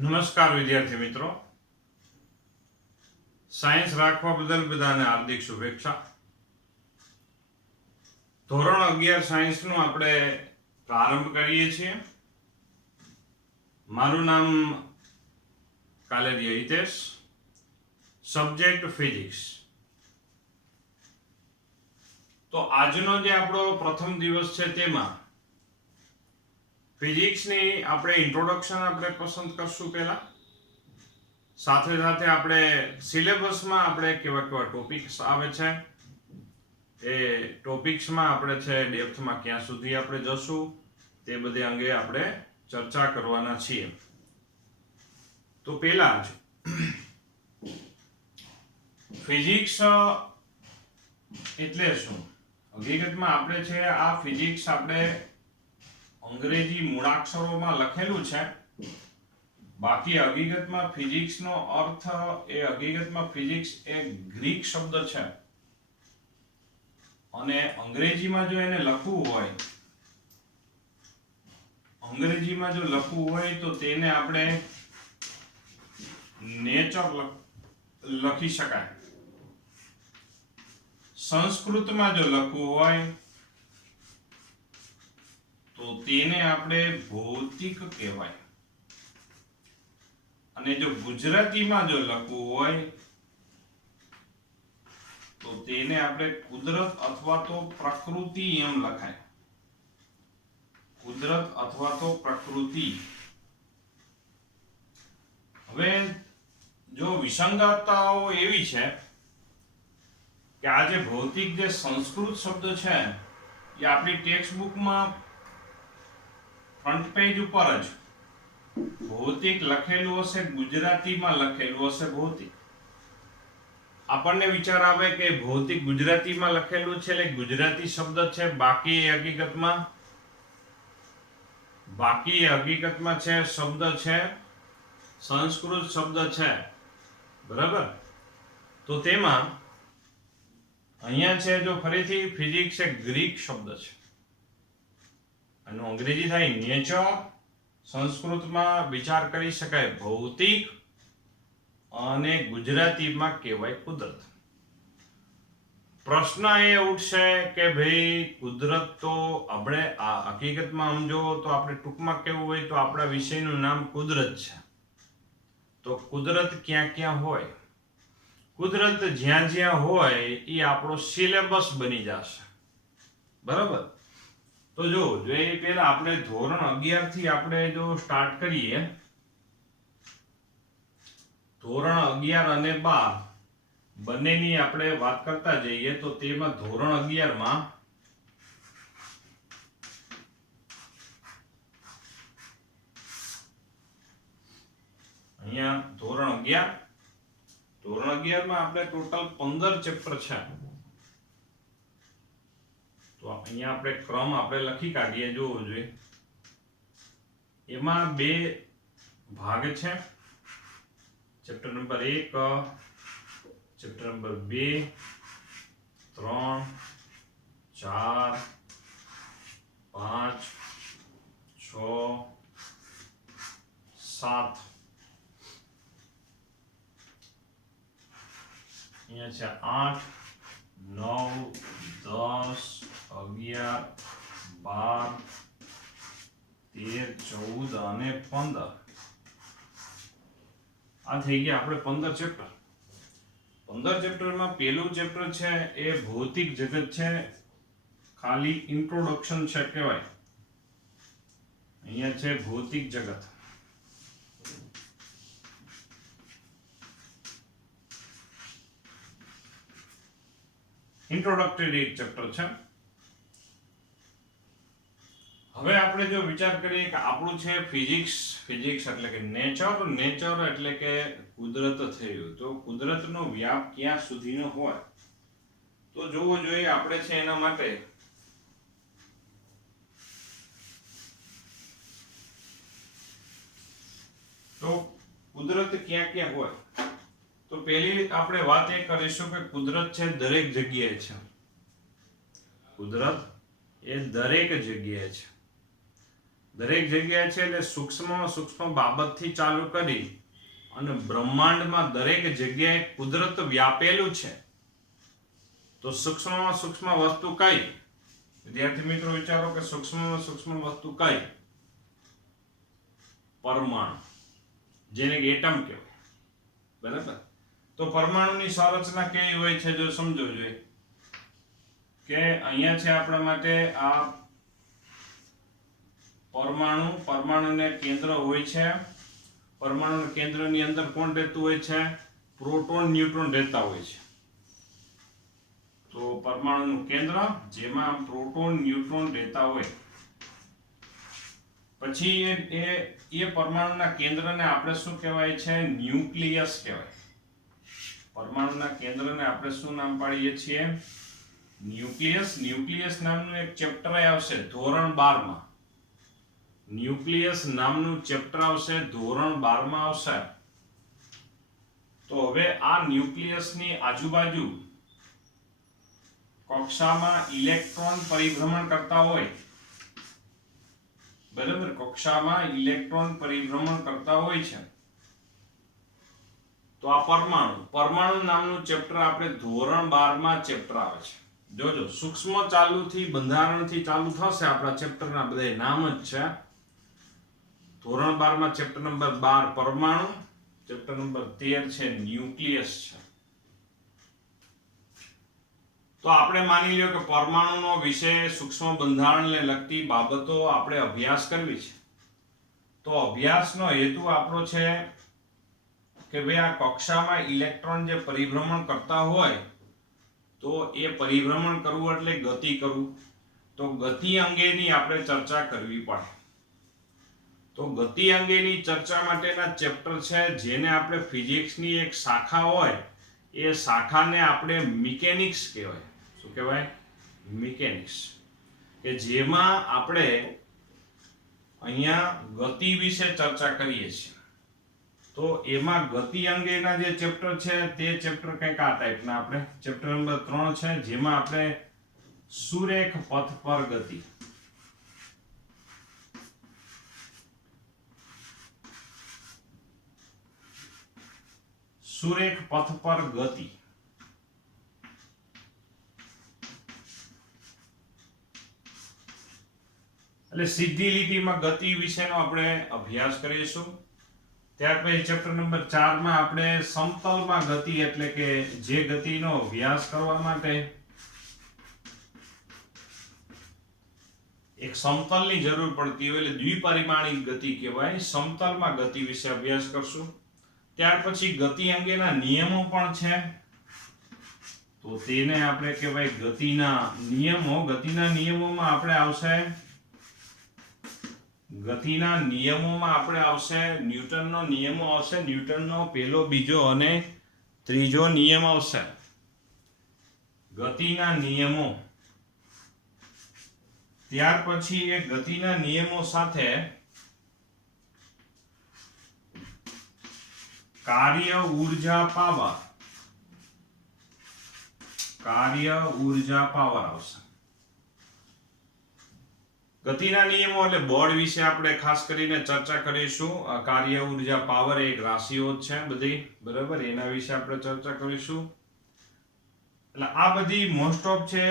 નમસ્કાર વિદ્યાર્થી મિત્રો, સાયન્સ રાખવા બદલ બધાને હાર્દિક શુભેચ્છા. ધોરણ 11 સાયન્સનો આપણે પ્રારંભ કરીએ છીએ. મારું નામ કાલેરિયા હિતેશ, સબ્જેક્ટ ફિઝિક્સ. તો આજનો જે આપણો પ્રથમ દિવસ છે તેમાં ફિઝિક્સની આપણે ઇન્ટ્રોડક્શન આપણે પસંદ કરશું. પહેલા સાથે સાથે આપણે સિલેબસમાં આપણે કેવા કેવા ટોપિક્સ આવે છે એ ટોપિક્સમાં આપણે છે ડેપ્થમાં ક્યાં સુધી આપણે જશું તે બધે અંગે આપણે ચર્ચા કરવાના છીએ. તો પહેલા જ ફિઝિક્સ એટલે શું? હકીકતમાં આપણે છે આ ફિઝિક્સ આપણે અંગ્રેજી મૂળાક્ષરોમાં લખેલું છે. બાકી હકીકતમાં ફિઝિક્સનો અર્થ હકીકતમાં ફિઝિક્સ એ ગ્રીક શબ્દ છે અને અંગ્રેજીમાં જો એને લખવું હોય તો તેને આપણે નેચર લખી શકાય. સંસ્કૃતમાં જો લખવું હોય તો તેને આપણે ભૌતિક કહેવાય અને જો ગુજરાતીમાં જો લખવું હોય તો તેને આપણે કુદરત અથવા તો પ્રકૃતિ એમ લખાય. કુદરત અથવા તો પ્રકૃતિ. હવે જો વિસંગતતાઓ એવી છે કે આ જે ભૌતિક જે સંસ્કૃત શબ્દ છે એ આપણી ટેક્સ્ટ બુકમાં ફ્રન્ટ પેજ ઉપર જ ભૌતિક લખેલું હશે, ગુજરાતીમાં લખેલું હશે ભૌતિક. આપણને વિચાર આવે કે ભૌતિક ગુજરાતીમાં લખેલું છે એટલે ગુજરાતી શબ્દ છે, બાકી હકીકતમાં છે શબ્દ છે સંસ્કૃત શબ્દ છે. બરાબર? તો તેમાં અહીંયા છે જો ફરીથી ફિઝિક્સ એક ગ્રીક શબ્દ છે, આનું અંગ્રેજી થાય નેચર, સંસ્કૃતમાં વિચાર કરી શકાય ભૌતિક અને ગુજરાતીમાં કહેવાય કુદરત. પ્રશ્ન એ ઉઠશે કે ભાઈ કુદરત તો આપણે આ હકીકતમાં સમજો તો આપણે ટૂંકમાં કહેવું હોય તો આપણા વિષયનું નામ કુદરત છે. તો કુદરત ક્યાં ક્યાં હોય? કુદરત જ્યાં જ્યાં હોય એ આપણો સિલેબસ બની જશે. બરાબર? તો જો એ પહેલા આપણે ધોરણ 11 થી આપણે જો સ્ટાર્ટ કરીએ, ધોરણ 11 અને 12 બંનેની આપણે વાત કરતા જઈએ તો તેમાં ધોરણ 11 માં અહીંયા ધોરણ 11 માં આપણે ટોટલ 15 ચેપ્ટર છે. તો અહીંયા આપણે ક્રમ આપણે લખી કાઢીએ. જોવો જોઈએ એમાં બે ભાગ છે. Chapter number 1, chapter number 2, 3, 4, 5, 6, 7. અહીંયા છે 8, 9, 10, 11, 12, 13, 14 અને 15. આ થઈ ગયા આપણે 15 ચેપ્ટર. 15 ચેપ્ટરમાં પહેલું ચેપ્ટર છે એ ભૌતિક જગત છે, ખાલી ઇન્ટ્રોડક્શન છે કહેવાય. અહીંયા છે ભૌતિક જગત. ઇન્ટ્રોડક્ટરી ચેપ્ટર છે. હવે આપણે જો વિચાર કરીએ કે આપણું છે ફિઝિક્સ એટલે કે નેચર એટલે કે કુદરત થયું. તો કુદરતનો વ્યાપ ક્યાં સુધીનો હોય તો જોવો જોઈએ આપણે છે એના માટે તો કુદરત ક્યાં ક્યાં હોય તો પહેલી આપણે વાત એ કરીશું કે કુદરત છે દરેક જગ્યાએ છે. કુદરત એ દરેક જગ્યાએ છે. દરેક જગ્યાએ છે એટલે સૂક્ષ્મમાં સૂક્ષ્મ બાબતથી ચાલુ કરી અને બ્રહ્માંડમાં દરેક જગ્યાએ કુદરત વ્યાપેલું છે. તો સૂક્ષ્મમાં સૂક્ષ્મ વસ્તુ કઈ? વિદ્યાર્થી મિત્રો વિચારો કે સૂક્ષ્મમાં સૂક્ષ્મ વસ્તુ કઈ? પરમાણુ, જેને એટમ કહેવાય. બરાબર. તો પરમાણુની સંરચના કેવી હોય છે જો સમજો જોઈએ કે અહીંયા છે આપણા માટે આ પરમાણુને કેન્દ્ર હોય છે. પરમાણુના કેન્દ્રની અંદર કોણ રહેતું હોય છે? પ્રોટોન ન્યુટ્રોન રહેતા હોય છે. તો પરમાણુનું કેન્દ્ર જેમાં પ્રોટોન ન્યુટ્રોન રહેતા હોય, પછી એ પરમાણુના કેન્દ્રને આપણે શું કહેવાય છે? ન્યુક્લિયસ કહેવાય. પરમાણુના કેન્દ્રને આપણે શું નામ પાડીએ છીએ? ન્યુક્લિયસ. ન્યુક્લિયસ નામનું એક ચેપ્ટર આવશે ધોરણ 12 માં. ન્યુક્લિયસ નામનું ચેપ્ટર આવશે ધોરણ 12 માં આવશે. તો હવે આ ન્યુક્લિયસની આજુબાજુ કક્ષામાં ઇલેક્ટ્રોન પરિભ્રમણ કરતા હોય, બરાબર, કક્ષામાં ઇલેક્ટ્રોન પરિભ્રમણ કરતા હોય છે. તો આ પરમાણુ નામનું ચેપ્ટર આપણે ધોરણ 12 માં ચેપ્ટર આવે છે. જોજો સૂક્ષ્મ ચાલુથી બંધારણથી ચાલુ થશે. આપણા ચેપ્ટરના બધા નામ જ છે. ધોરણ 12 માં ચેપ્ટર નંબર 12 પરમાણુ, ચેપ્ટર નંબર 13 છે ન્યુક્લિયસ છે. તો આપણે માની લ્યો કે પરમાણુનો વિષય સૂક્ષ્મ બંધારણને લગતી બાબતો આપણે અભ્યાસ કરવી છે. તો અભ્યાસનો હેતુ આપણો છે કે ભાઈ આ કક્ષામાં ઇલેક્ટ્રોન જે પરિભ્રમણ કરતા હોય તો એ પરિભ્રમણ કરવું એટલે ગતિ કરવું. તો ગતિ અંગેની આપણે ચર્ચા કરવી પડે. તો ગતિ અંગેની ચર્ચા માટેના ચેપ્ટર છે જેને આપણે ફિઝિક્સની એક શાખા હોય એ શાખાને આપણે મિકેનિક્સ કહેવાય. શું કહેવાય? મિકેનિક્સ. કે જેમાં આપણે અહીંયા ગતિ વિશે ચર્ચા કરીએ છીએ. તો એમાં ગતિ અંગેના જે ચેપ્ટર છે તે ચેપ્ટર કંઈક આ ટાઈપના આપણે ચેપ્ટર નંબર 3 છે જેમાં આપણે સુરેખ પથ પર ગતિ, સુરેખ પથ પર ગતિ એટલે સીધી લીટીમાં ગતિ વિશેનો આપણે અભ્યાસ કરીશું. ત્યાર પછી ચેપ્ટર નંબર 4 માં આપણે સમતલમાં ગતિ એટલે કે જે ગતિનો અભ્યાસ કરવા માટે એક સમતલની જરૂર પડતી હોય એટલે દ્વિપરિમાણિક ગતિ કહેવાય. સમતલમાં ગતિ વિશે અભ્યાસ કરશું. ત્યાર પછી ગતિ અંગેના નિયમો પણ છે તો તેને આપણે કહેવાય ગતિના નિયમો. ગતિના નિયમોમાં આપણે આવશે ન્યૂટનનો નિયમો આવશે. ન્યૂટનનો પહેલો, બીજો અને ત્રીજો નિયમ આવશે. ગતિના નિયમો. ત્યાર પછી એ ગતિના નિયમો સાથે કાર્ય ઊર્જા પાવર આવશે. ગતિના નિયમો એટલે બળ વિશે આપણે ખાસ કરીને ચર્ચા કરીશું. કાર્ય ઊર્જા પાવર એક રાશિઓ છે બધી, બરાબર, એના વિશે આપણે ચર્ચા કરીશું. એટલે આ બધી મોસ્ટ ઓફ છે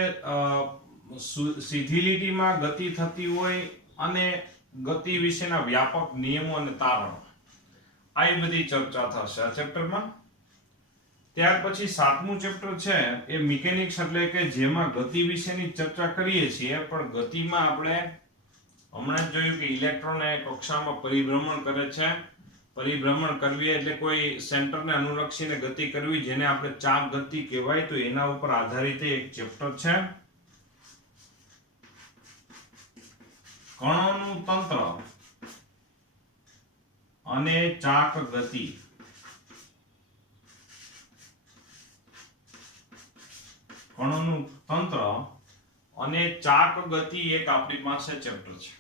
સીધી લીટીમાં ગતિ થતી હોય અને ગતિ વિશેના વ્યાપક નિયમો અને તારણો, આ બધી ચર્ચા થશે આ ચેપ્ટરમાં. ત્યાર પછી 7મું ચેપ્ટર છે એ મિકેનિક્સ એટલે કે જેમાં ગતિ વિશેની ચર્ચા કરીએ છીએ પણ ગતિમાં આપણે હમણાં જ જોયું કે ઇલેક્ટ્રોન એ કક્ષામાં પરિભ્રમણ કરે છે. પરિભ્રમણ કરવી એટલે કોઈ સેન્ટરને અનુલક્ષીને ગતિ કરવી જેને આપણે ચાપ ગતિ કહેવાય. તો એના ઉપર આધારિત એક ચેપ્ટર છે કણોનું તંત્ર અને ચાક ગતિ. કણોનું તંત્ર અને ચાક ગતિ એક આપણી પાસે ચેપ્ટર છે.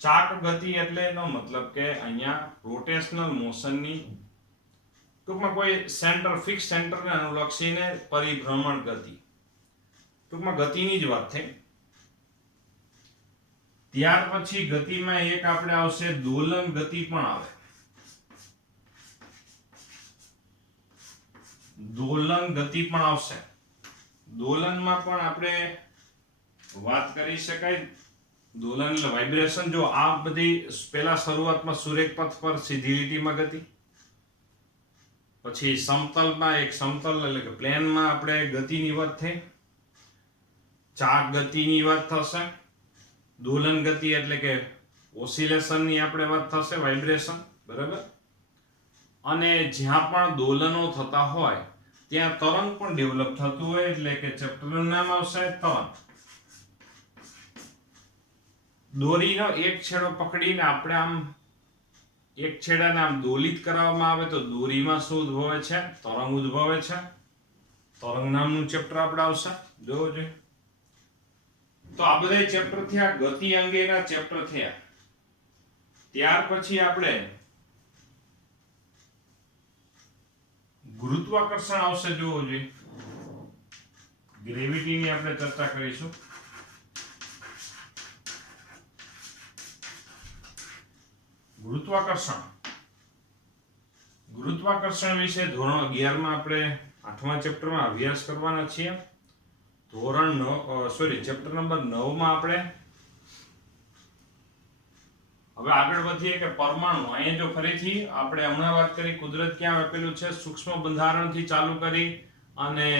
ચાક ગતિ એટલે એનો મતલબ કે અહીંયા રોટેશનલ મોશનની ટૂંકમાં કોઈ ફિક્સ સેન્ટરને અનુલક્ષીને પરિભ્રમણ ગતિ, ટૂંકમાં ગતિની જ વાત થઈ. ત્યાર પછી ગતિમાં એક આપણે આવશે દોલન ગતિ પણ આવે. દોલન ગતિ પણ આવશે. દોલનમાં પણ આપણે વાત કરી શકાય. દોલન એટલે વાઇબ્રેશન. જો આ બધી પહેલા શરૂઆતમાં સુરેખ પથ પર સીધી લીટીમાં ગતિ, પછી સમતલમાં એક સમતલ એટલે કે પ્લેનમાં આપણે ગતિની વાત થઈ, ચાક ગતિની વાત થશે, દોલન ગતિ એટલે કે ઓસિલેશનની આપણે વાત થશે, વાઇબ્રેશન, બરાબર. અને જ્યાં પણ દોલનો થતા હોય ત્યાં તરંગ પણ ડેવલપ થતું હોય એટલે કે ચેપ્ટરનું નામ આવશે તરંગ. દોરીનો એક છેડો પકડીને આપણે આમ એક છેડાને આમ દોલિત કરવામાં આવે તો દોરીમાં શું ઉદ્ભવે છે? તરંગ ઉદ્ભવે છે. તરંગ નામનું ચેપ્ટર આપણે આવશે, જોવો જોઈએ. તો આ બધા ચેપ્ટર થયા, ગતિ અંગેના ચેપ્ટર થયા. ત્યાર પછી આપણે ગુરુત્વાકર્ષણ આવશે, જોવો જોઈએ. ગ્રેવિટીની આપણે ચર્ચા કરીશું. ગુરુત્વાકર્ષણ વિશે ધોરણ 11 માં આપણે 8મા ચેપ્ટરમાં અભ્યાસ કરવાના છીએ. ચેપ્ટર નંબર 9 માં આપણે હવે આગળ વધીએ કે પરમાણુ. અહીંયા જો ફરીથી આપણે હમણાં વાત કરી કુદરત ક્યાં આપેલું છે, સૂક્ષ્મ બંધારણથી ચાલુ કરી અને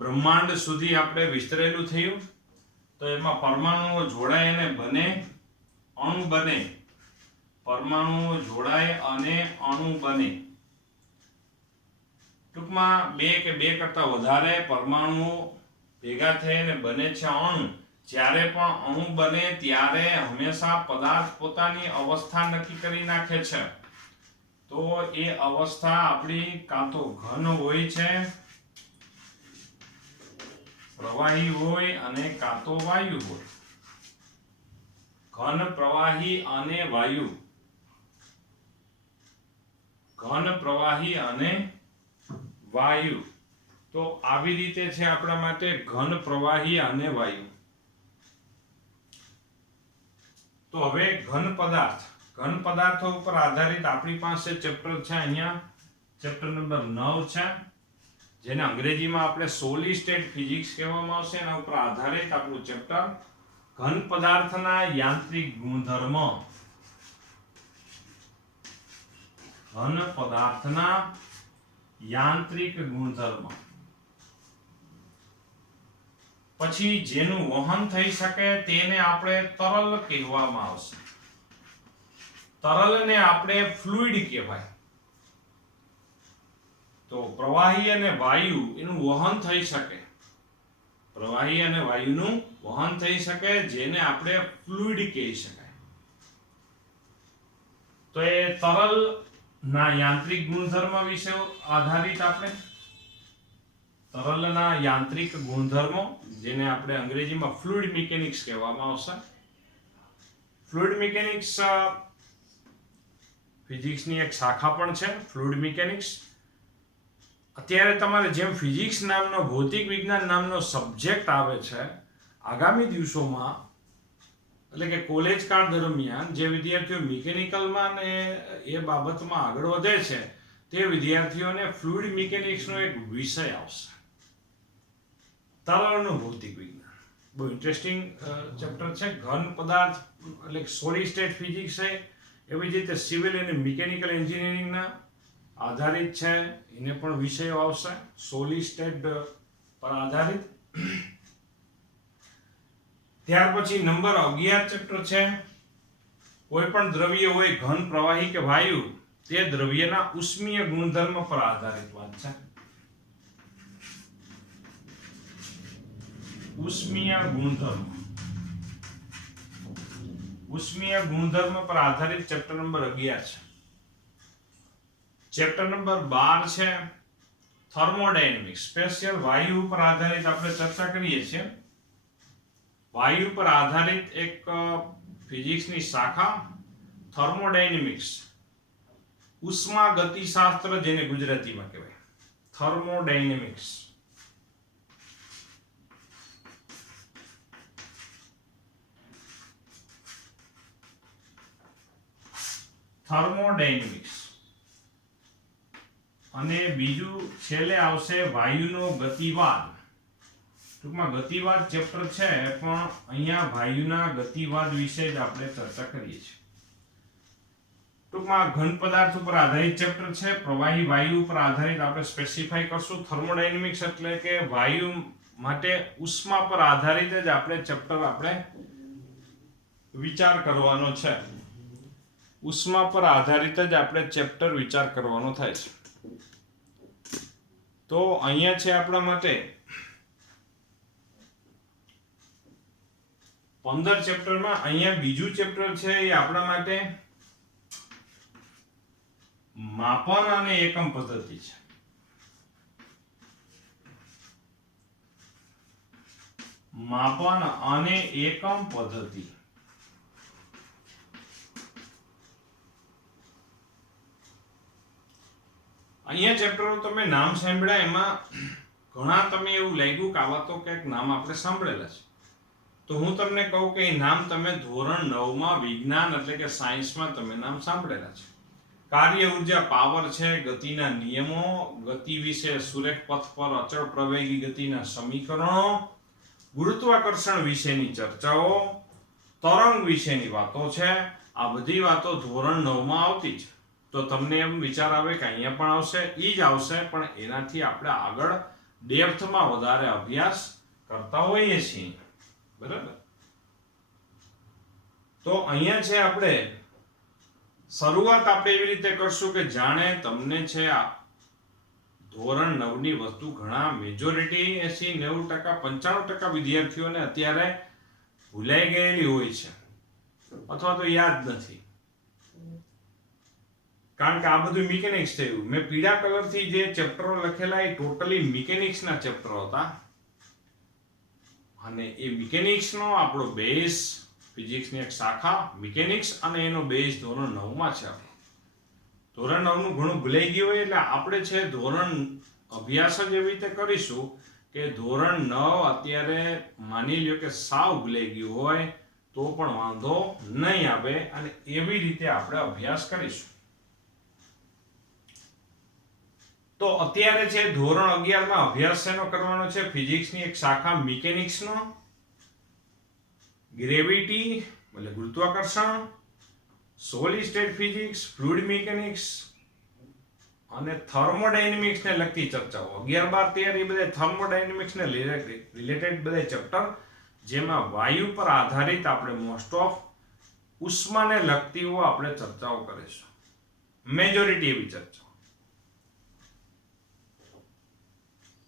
બ્રહ્માંડ સુધી આપણે વિસ્તરેલું થયું. તો એમાં પરમાણુઓ જોડાય અને બને અણુ બને. પરમાણુઓ જોડાય અને અણુ બને. ટૂંકમાં બે કે બે કરતા વધારે પરમાણુઓ ભેગા થઈને બને છે અણુ. જ્યારે પણ અણુ બને ત્યારે હંમેશા પદાર્થ પોતાની અવસ્થા નક્કી કરી નાખે છે. તો એ અવસ્થા આપણી કાં તો ઘન હોય છે, પ્રવાહી હોય, અને કાં તો વાયુ હોય. ઘન, પ્રવાહી અને વાયુ. ઘન, પ્રવાહી અને વાયુ. તો આવી રીતે છે આપણા માટે ઘન, પ્રવાહી અને વાયુ. તો હવે ઘન પદાર્થો ઉપર આધારિત આપણી પાસે ચેપ્ટર છે. અહીંયા ચેપ્ટર નંબર 9 છે, જેને અંગ્રેજીમાં આપણે સોલિડ સ્ટેટ ફિઝિક્સ કહેવામાં આવશે. એના ઉપર આધારિત આપણું ચેપ્ટર ઘન પદાર્થના યાંત્રિક ગુણધર્મ. ઘન પદાર્થના યાંત્રિક ગુણધર્મ. પછી જેનું વહન થઈ શકે તેને આપણે તરલ કહેવામાં આવશે. તરલને આપણે ફ્લુઇડ કહેવાય. તો પ્રવાહી અને વાયુ એનું વહન થઈ શકે. પ્રવાહી અને વાયુનું વહન થઈ શકે, જેને આપણે ફ્લુઇડ કહી શકાય. તો એ તરલ ના યાંત્રિક ગુણધર્મ વિશે આધારિત આપણે તરલના યાંત્રિક ગુણધર્મો, જેને આપણે અંગ્રેજીમાં ફ્લુઇડ મિકેનિક્સ કહેવામાં આવશે. ફ્લુઇડ મિકેનિક્સ ફિઝિક્સની એક શાખા પણ છે, ફ્લુઇડ મિકેનિક્સ. અત્યારે તમારે જેમ ફિઝિક્સ નામનો, ભૌતિક વિજ્ઞાન નામનો સબ્જેક્ટ આવે છે, આગામી દિવસોમાં એટલે કે કોલેજ કાળ દરમિયાન જે વિદ્યાર્થીઓ મિકેનિકલમાં ને એ બાબતમાં આગળ વધે છે તે વિદ્યાર્થીઓને ફ્લુઇડ મિકેનિક્સનો એક વિષય આવશે, તરલનું ભૌતિક વિજ્ઞાન. બહુ ઇન્ટરેસ્ટિંગ ચેપ્ટર છે. ઘન પદાર્થ એટલે સોલિડ સ્ટેટ ફિઝિક્સ છે, એવી જ રીતે સિવિલ અને મિકેનિકલ એન્જિનિયરિંગના આધારિત છે, એને પણ વિષયો આવશે સોલિડ સ્ટેટ પર આધારિત. ત્યાર પછી નંબર 11 ચેપ્ટર છે કોઈ પણ દ્રવ્ય હોય, ઘન, પ્રવાહી કે વાયુ, તે દ્રવ્યના ઉષ્મીય ગુણધર્મ પર આધારિત વાત છે. ઉષ્મીય ગુણધર્મ પર આધારિત ચેપ્ટર નંબર 11 છે. ચેપ્ટર નંબર 12 છે થર્મોડાયનેમિક્સ. સ્પેશિયલ વાયુ ઉપર આધારિત આપણે ચર્ચા કરીએ છીએ. વાયુ પર આધારિત એક ફિઝિક્સની શાખા થર્મોડાયનેમિક્સ, ઉષ્મા ગતિશાસ્ત્ર, જેને ગુજરાતીમાં કહેવાય થર્મોડાયનેમિક્સ. થર્મોડાયનેમિક્સ અને બીજું છેલ્લે આવશે વાયુનો ગતિવાદ. ટૂંકમાં ગતિવાદ ચેપ્ટર છે પણ અહીંયા વાયુના ગતિવાદ વિશે જ આપણે ચર્ચા કરીએ છીએ. ટૂંકમાં ઘન પદાર્થ ઉપર આધારિત ચેપ્ટર છે. પ્રવાહી વાયુ ઉપર આધારિત આપણે સ્પેસિફાઈ કરશું. થર્મોડાયનેમિક્સ એટલે કે વાયુ માટે ઉષ્મા પર આધારિત જ આપણે ચેપ્ટર આપણે વિચાર કરવાનો છે. ઉષ્મા પર આધારિત જ આપણે ચેપ્ટર વિચાર કરવાનો થાય છે. તો અહીંયા છે આપણા માટે 15 ચેપ્ટરમાં અહીંયા બીજું ચેપ્ટર છે એ આપણા માટે માપન અને એકમ પદ્ધતિ છે. માપન અને એકમ પદ્ધતિ. અહીંયા ચેપ્ટરનું તમે નામ સાંભળ્યા એમાં ઘણા તમે એવું લાગ્યું કે આવા તો કંઈક નામ આપણે સાંભળેલા છે. તો હું તમને કહું કે એ નામ તમે ધોરણ 9 માં વિજ્ઞાન એટલે કે સાયન્સમાં તમે નામ સાંભળેલા છે. કાર્ય ઉર્જા પાવર છે, ગતિના નિયમો, ગતિ વિશે સુરેખ પથ પર અચળ પ્રવેગી ગતિના સમીકરણો, ગુરુત્વાકર્ષણ વિશેની ચર્ચાઓ, તરંગ વિશેની વાતો છે. આ બધી વાતો ધોરણ 9 માં આવતી છે. તો તમને એમ વિચાર આવે કે અહીંયા પણ આવશે, ઈ જ આવશે, પણ એનાથી આપણે આગળ ડેપ્થમાં વધારે અભ્યાસ કરતા હોઈએ છીએ. બરાબર? તો અહીંયા છે આપણે શરૂઆત આપણે એવી રીતે કરશું કે જાણે તમને છે આ ધોરણ 9 ની વસ્તુ ઘણા મેજોરિટી 80-90%, 95% વિદ્યાર્થીઓને અત્યારે ભૂલાઈ ગયેલી હોય છે અથવા તો યાદ નથી. કારણ કે આ બધું મિકેનિક્સ થયું. મેં પીળા કલરથી જે ચેપ્ટરો લખેલા એ ટોટલી મિકેનિક્સના ચેપ્ટરો હતા અને એ મિકેનિક્સનો આપણો બેઝ ફિઝિક્સની એક શાખા મિકેનિક્સ અને એનો બેઝ ધોરણ 9 માં છે. ધોરણ 9 નું ઘણું ભૂલાઈ ગયું હોય એટલે આપણે છે ધોરણ અભ્યાસ જ એવી રીતે કરીશું કે ધોરણ 9 અત્યારે માની લ્યો કે સાવ ભૂલાઈ ગયું હોય તો પણ વાંધો નહીં આવે અને એવી રીતે આપણે અભ્યાસ કરીશું. તો અત્યારે છે ધોરણ 11 માં અભ્યાસ શેનો કરવાનો છે? ફિઝિક્સની એક શાખા મિકેનિક્સનો, ગ્રેવિટી એટલે ગુરુત્વાકર્ષણ, solid state physics, fluid mechanics અને થર્મોડાયનેમિક્સ ને લગતી ચર્ચાઓ. 11, 12, 13 એ બધા થર્મોડાયનેમિક્સ ને રિલેટેડ બધા ચેપ્ટર જેમાં વાયુ પર આધારિત આપણે મોસ્ટ ઓફ ઉષ્માને લગતીઓ આપણે ચર્ચાઓ કરીશું. મેજોરિટી એવી ચર્ચા.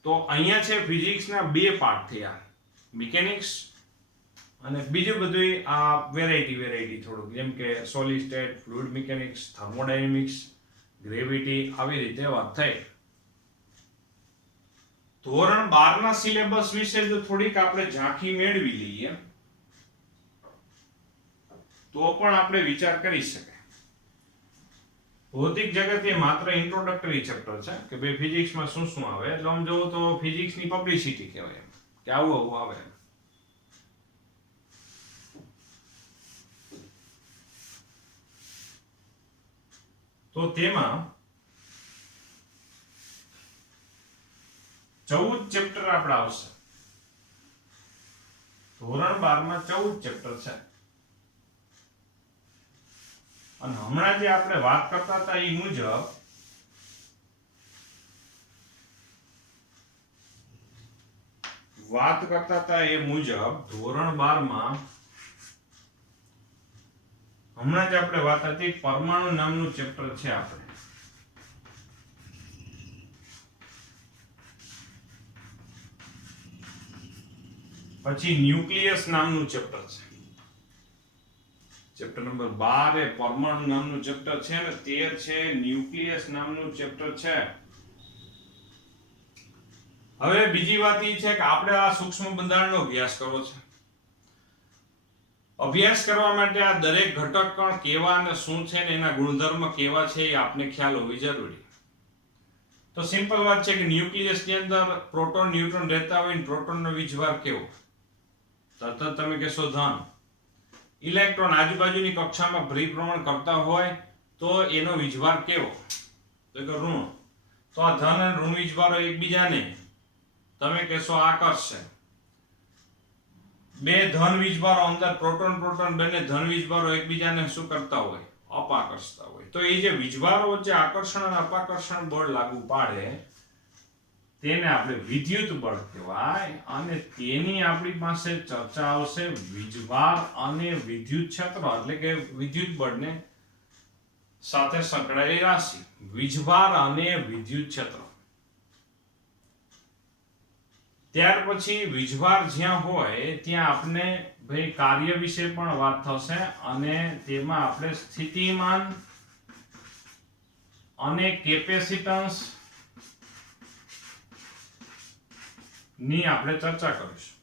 તો અહીંયા છે ફિઝિક્સના 2 પાર્ટ થયા, મિકેનિક્સ અને બીજું બધું આ વેરાયટી થોડુંક, જેમ કે solid state, fluid mechanics, thermodynamics, gravity, આવી રીતે વાત થઈ. ધોરણ 12 ના સિલેબસ વિશે જો થોડીક આપણે ઝાંખી મેળવી લઈએ તો પણ આપણે વિચાર કરી શકાય. ભૌતિક જગત એ માત્ર ઇન્ટ્રોડક્ટરી ચેપ્ટર છે કે ભાઈ ફિઝિક્સમાં શું શું આવે, એટલે આમ જોવો તો ફિઝિક્સની પબ્લિસિટી કહેવાય એમ કે આવું આવે. તો તેમાં 14 ચેપ્ટર આપણે આવશે. ધોરણ 12 માં 14 ચેપ્ટર છે. અને હમણાં જે આપણે વાત કરતા હતા એ મુજબ ધોરણ 12 માં હમણાં જ આપણે વાત હતી પરમાણુ નામનું ચેપ્ટર છે આપણે. પછી ન્યુક્લિયસ નામનું ચેપ્ટર છે. ચેપ્ટર નંબર 12 એ પરમાણુ નામનું ચેપ્ટર છે અને 13 છે ન્યુક્લિયસ નામનું ચેપ્ટર છે. હવે બીજી વાત એ છે કે આપણે આ સૂક્ષ્મ બંધારણનો અભ્યાસ કરવો છે. અભ્યાસ કરવા માટે આ દરેક ઘટક કણ કેવા અને શું છે ને એના ગુણધર્મ કેવા છે એ આપને ખ્યાલ હોવી જરૂરી. તો સિમ્પલ વાત છે કે ન્યુક્લિયસની અંદર પ્રોટોન ન્યુટ્રોન રહેતા હોય ને પ્રોટોનનો વીજભાર કેવો? તરત તમે કહેશો ધન. ઇલેક્ટ્રોન આજુબાજુની કક્ષામાં પરિભ્રમણ કરતા હોય તો એનો વીજભાર કેવો? તો કે ઋણ. તો આ ધન અને ઋણ વીજભારો એકબીજાને તમે કહેશો આકર્ષે. બે ધન વીજભારો અંદર પ્રોટોન પ્રોટોન બંને ધન વીજભારો એકબીજાને શું કરતા હોય? અપાકર્ષતા હોય. તો એ જે વીજભારો વચ્ચે આકર્ષણ અને અપાકર્ષણ બળ લાગુ પાડે તેને આપણે વિદ્યુત બળ કહેવાય. અને તેની આપણી પાસે ચર્ચા આવશે વીજભાર અને વિદ્યુત ક્ષેત્ર એટલે કે વિદ્યુત બળને સાથે સંકળાયેલી રાશિ વીજભાર અને વિદ્યુત ક્ષેત્ર. ત્યાર પછી વીજભાર જ્યાં હોય ત્યાં આપણે ભાઈ કાર્ય વિશે પણ વાત થશે અને તેમાં આપણે સ્થિતિમાન અને કેપેસિટન્સ ની આપણે ચર્ચા કરીશું.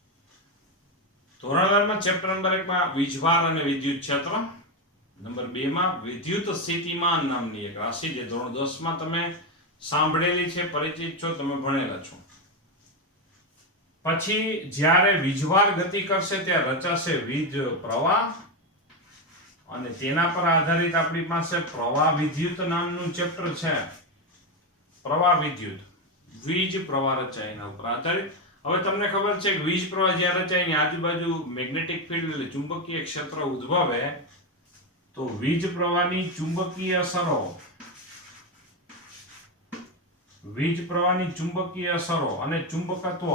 ધોરણ 11 માં ચેપ્ટર નંબર 1 માં વીજભાર અને વિદ્યુત ક્ષેત્ર, નંબર 2 માં વિદ્યુત સ્થિતિમાન નામની એક રાશિ જે ધોરણ 10 માં તમે સાંભળેલી છે, પરિચિત છો, તમે ભણેલા છો. પછી જ્યારે વીજભાર ગતિ કરશે ત્યારે રચાશે વીજ પ્રવાહ અને તેના પર આધારિત આપણી પાસે પ્રવાહ વિદ્યુત નામનું ચેપ્ટર છે. પ્રવાહ વિદ્યુત વીજ પ્રવાહ રચાય એના ઉપર આધારિત. હવે તમને ખબર છે કે વીજ પ્રવાહ જ્યારે રચાય એની આજુબાજુ મેગ્નેટિક ફિલ્ડ એટલે ચુંબકીય ક્ષેત્ર ઉદ્ભવે તો વીજ પ્રવાહની ચુંબકીય અસરો અને ચુંબકત્વ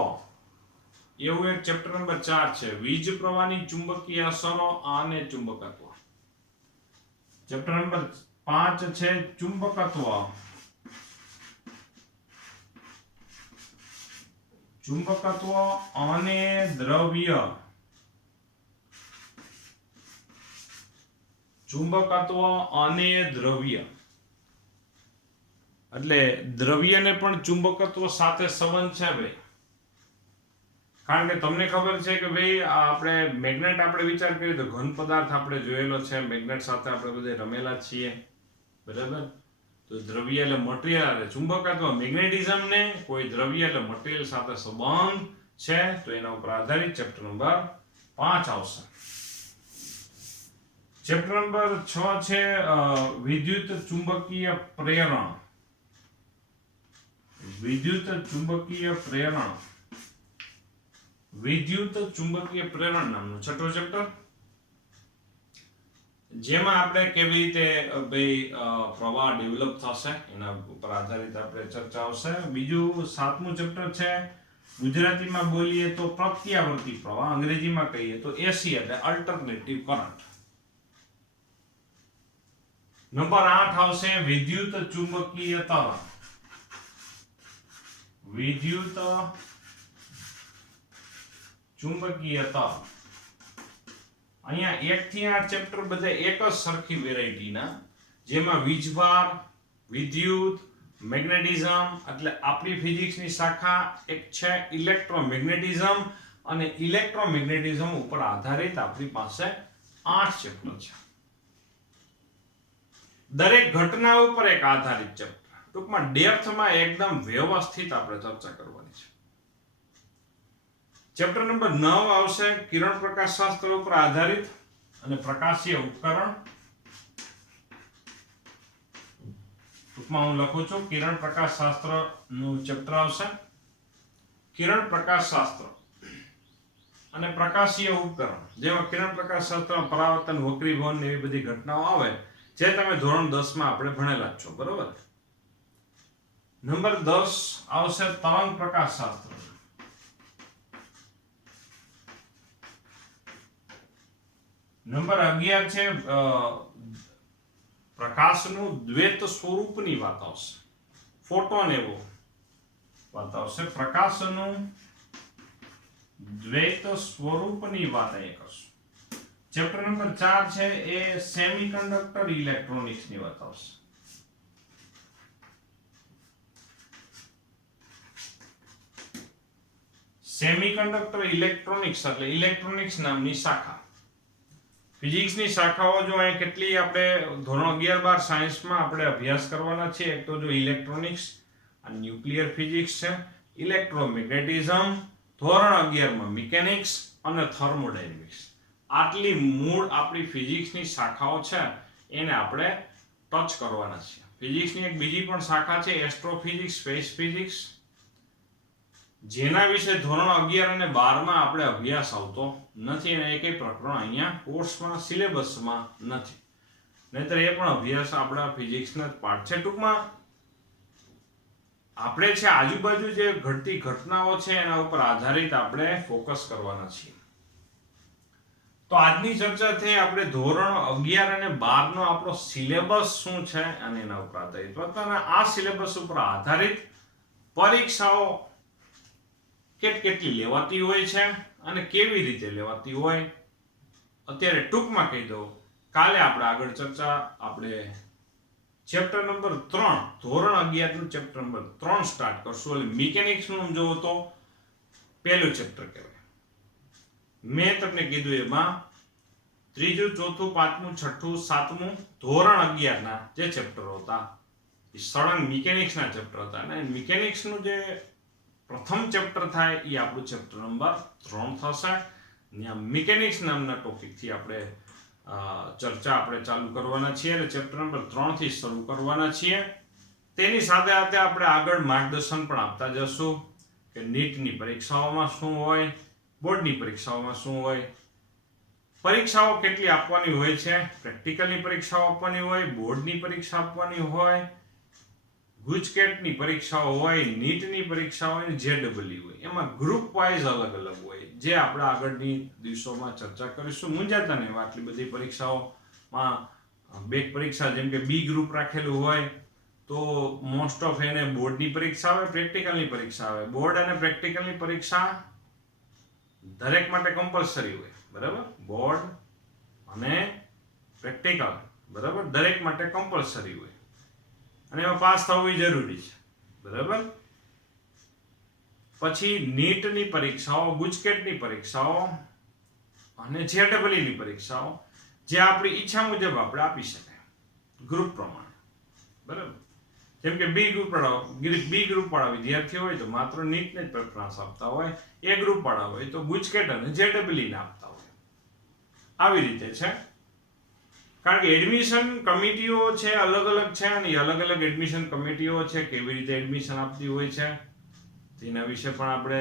એવું એક ચેપ્ટર નંબર 4 છે. વીજ પ્રવાહની ચુંબકીય અસરો અને ચુંબકત્વ. ચેપ્ટર નંબર 5 છે ચુંબકત્વ. ચુંબકત્વ અને દ્રવ્ય. ચુંબકત્વ અને દ્રવ્ય એટલે દ્રવ્યને પણ ચુંબકત્વ સાથે સંબંધ છે ભાઈ. કારણ કે તમને ખબર છે કે ભાઈ આપણે મેગ્નેટ આપણે વિચાર કરીએ તો ઘન પદાર્થ આપણે જોયેલો છે, મેગ્નેટ સાથે આપણે બધે રમેલા છીએ, બરાબર. તો દ્રવ્ય એટલે મટીરીયલ એટલે ચુંબકત્વ મેગ્નેટિઝમ ને કોઈ દ્રવ્ય એટલે મટીરીયલ સાથે સંબંધ છે તો એના ઉપર આધારિત ચેપ્ટર નંબર 5 આવશે. ચેપ્ટર નંબર 6 છે વિદ્યુત ચુંબકીય પ્રેરણ. વિદ્યુત ચુંબકીય પ્રેરણ. વિદ્યુત ચુંબકીય પ્રેરણ નામનું છઠ્ઠું ચેપ્ટર, જેમાં આપણે કેવી રીતે ભાઈ પ્રવાહ ડેવલપ થશે એના ઉપર આધારિત આપણે ચર્ચા આવશે. બીજું 7મું ચેપ્ટર છે ગુજરાતીમાં બોલીએ તો પ્રત્યાવર્તી પ્રવાહ, અંગ્રેજીમાં કહીએ તો AC એટલે અલ્ટરનેટિવ કરંટ. નંબર 8 આવશે વિદ્યુત ચુંબકીય તરંગ. વિદ્યુત ચુંબકીય તરંગ. અહીંયા 1 થી 8 ચેપ્ટર બધા એક જ સરખી વેરાયટીના, જેમાં વીજભાર, વિદ્યુત, મેગ્નેટિઝમ એટલે આપણી ફિઝિક્સની શાખા એક છે ઇલેક્ટ્રોમેગ્નેટિઝમ, અને ઇલેક્ટ્રોમેગ્નેટિઝમ ઉપર આધારિત આપણી પાસે 8 ચેપ્ટર છે. દરેક ઘટના ઉપર એક આધારિત ચેપ્ટર. ટૂંકમાં ડેપ્થમાં એકદમ વ્યવસ્થિત આપણે ચર્ચા કરવાની છે. ચેપ્ટર નંબર 9 આવશે કિરણ પ્રકાશશાસ્ત્ર ઉપર આધારિત અને પ્રકાશીય ઉપકરણ. ટૂંકમાં હું લખું છું કિરણ પ્રકાશશાસ્ત્ર નું ચેપ્ટર આવશે. કિરણ પ્રકાશશાસ્ત્ર અને પ્રકાશીય ઉપકરણ, જેમાં કિરણ પ્રકાશશાસ્ત્ર, પરાવર્તન, વક્રીભવન એવી બધી ઘટનાઓ આવે જે તમે ધોરણ 10 માં આપણે ભણેલા જ છો, બરોબર. નંબર 10 આવશે તરંગ પ્રકાશશાસ્ત્ર. નંબર 11 છે પ્રકાશનું દ્વૈત સ્વરૂપની વાત આવશે. ફોટોન એવો વાત આવશે. પ્રકાશનું દ્વૈત સ્વરૂપની વાત અહીંયા કરશું. ચેપ્ટર નંબર 4 છે એ સેમિકન્ડક્ટર ઇલેક્ટ્રોનિક્સની વાત આવશે. સેમિકન્ડક્ટર ઇલેક્ટ્રોનિક્સ એટલે ઇલેક્ટ્રોનિક્સ નામની શાખા. ફિઝિક્સની શાખાઓ જો અહીં કેટલી આપણે ધોરણ 11-12 સાયન્સમાં આપણે અભ્યાસ કરવાના છે. એક તો જો ઇલેક્ટ્રોનિક્સ અને ન્યુક્લિયર ફિઝિક્સ છે, ઇલેક્ટ્રોમેગ્નેટિઝમ ધોરણ 11 માં મિકેનિક્સ અને થર્મોડાયનેમિક્સ. આટલી મૂળ આપણી ફિઝિક્સની શાખાઓ છે એને આપણે ટચ કરવાના છીએ. ફિઝિક્સની એક બીજી પણ શાખા છે એસ્ટ્રોફિઝિક્સ, સ્પેસ ફિઝિક્સ, જેના વિશે ધોરણ 11 અને 12માં આપણે અભ્યાસ આવતો નથી અને એકેય પ્રકરણ અહીંયા કોર્સમાં સિલેબસમાં નથી. નહીતર એ પણ અભ્યાસ આપણા ફિઝિક્સના જ પાર્ટ છે. ટૂંકમાં આપણે છે આજુબાજુ જે ઘટતી ઘટનાઓ છે એના ઉપર આધારિત આપણે ફોકસ કરવાના છીએ. તો આજની ચર્ચા થઈ આપણે ધોરણ 11 અને 12 નો આપણો સિલેબસ શું છે અને એના ઉપર આધારિત. પોતાના આ સિલેબસ ઉપર આધારિત પરીક્ષાઓ કેટલી લેવાતી હોય છે અને કેવી રીતે લેવાતી હોય અત્યારે ટૂંકમાં કહી દઉં. કાલે આપણે આગળ ચર્ચા આપણે ચેપ્ટર નંબર 3 ધોરણ 11 નું ચેપ્ટર નંબર 3 સ્ટાર્ટ કરશું. એટલે મિકેનિક્સ નું જો તો પહેલું ચેપ્ટર કહેવાય. મેં તમને કીધું એમાં ત્રીજું, ચોથું, પાંચમું, છઠ્ઠું, સાતમું ધોરણ 11 ના જે ચેપ્ટરો હતા એ સળંગ મિકેનિક્સ ના ચેપ્ટર હતા અને મિકેનિક્સ નું જે પ્રથમ ચેપ્ટર થાય એ આપણું ચેપ્ટર નંબર 3 થશે. ત્યાં મિકેનિક્સ નામના ટોપિક થી આપણે ચર્ચા આપણે ચાલુ કરવાના છીએ એટલે ચેપ્ટર નંબર 3 થી શરૂ કરવાના છીએ. તેની સાથે સાથે આપણે આગળ માર્ગદર્શન પણ આપતા જશું કે નીટની પરીક્ષાઓમાં શું હોય, બોર્ડની પરીક્ષાઓમાં શું હોય, પરીક્ષાઓ કેટલી આપવાની હોય છે, પ્રેક્ટિકલની પરીક્ષાઓ આપવાની હોય, બોર્ડની પરીક્ષા આપવાની હોય, ગુજકેટની પરીક્ષાઓ હોય, નીટની પરીક્ષા હોય ને જેડબલઈ હોય. એમાં ગ્રુપ વાઇઝ અલગ અલગ હોય જે આપણે આગળની દિવસોમાં ચર્ચા કરીશું. મૂંઝાતા નહીં, આટલી બધી પરીક્ષાઓમાં બે પરીક્ષા જેમ કે બી ગ્રુપ રાખેલું હોય તો મોસ્ટ ઓફ એને બોર્ડની પરીક્ષા આવે, પ્રેક્ટિકલની પરીક્ષા આવે. બોર્ડ અને પ્રેક્ટિકલની પરીક્ષા દરેક માટે કમ્પલસરી હોય, બરાબર. બોર્ડ અને પ્રેક્ટિકલ, બરાબર, દરેક માટે કમ્પલસરી હોય અને એમાં પાસ થવું જરૂરી છે, બરાબર. પછી નીટની પરીક્ષાઓ, ગુજકેટની પરીક્ષાઓ અને જેડબલઈની પરીક્ષાઓ જે આપણી ઈચ્છા મુજબ આપણે આપી શકાય ગ્રુપ પ્રમાણે, બરાબર. જેમ કે બી ગ્રુપ વાળા વિદ્યાર્થીઓ હોય તો માત્ર નીટને જ પ્રેફરન્સ આપતા હોય, એ ગ્રુપ વાળા હોય તો ગુજકેટ અને જેડબલઈ ને આપતા હોય. આવી રીતે છે. કારણ કે એડમિશન કમિટીઓ છે અલગ અલગ છે અને અલગ અલગ એડમિશન કમિટીઓ છે કેવી રીતે એડમિશન આપતી હોય છે તેના વિશે પણ આપણે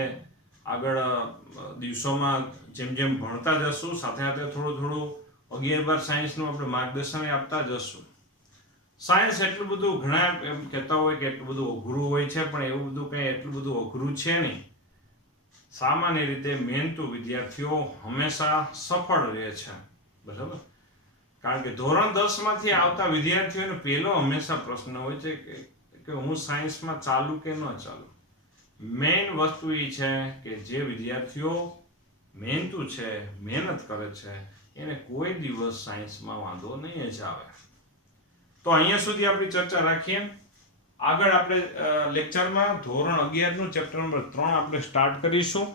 આગળ દિવસોમાં જેમ જેમ ભણતા જશું સાથે સાથે થોડું 11-12 સાયન્સનું આપણે માર્ગદર્શન આપતા જશું. સાયન્સ એટલું બધું ઘણા એમ કહેતા હોય કે એટલું બધું અઘરું હોય છે, પણ એવું બધું કંઈ એટલું બધું અઘરું છે નહીં. સામાન્ય રીતે મહેનતુ વિદ્યાર્થીઓ હંમેશા સફળ રહે છે, બરાબર. કારણ કે ધોરણ 10 માંથી આવતા વિદ્યાર્થીઓનો પહેલો હંમેશા પ્રશ્ન હોય છે કે હું સાયન્સમાં ચાલુ કે ન ચાલુ. મેઇન વસ્તુ એ છે કે જે વિદ્યાર્થીઓ મહેનતુ છે, મહેનત કરે છે એને કોઈ દિવસ સાયન્સમાં વાંધો નહીં જ આવે. તો અહીંયા સુધી આપણી ચર્ચા રાખીએ. આગળ આપણે લેક્ચરમાં ધોરણ 11 નું ચેપ્ટર નંબર 3 આપણે સ્ટાર્ટ કરીશું.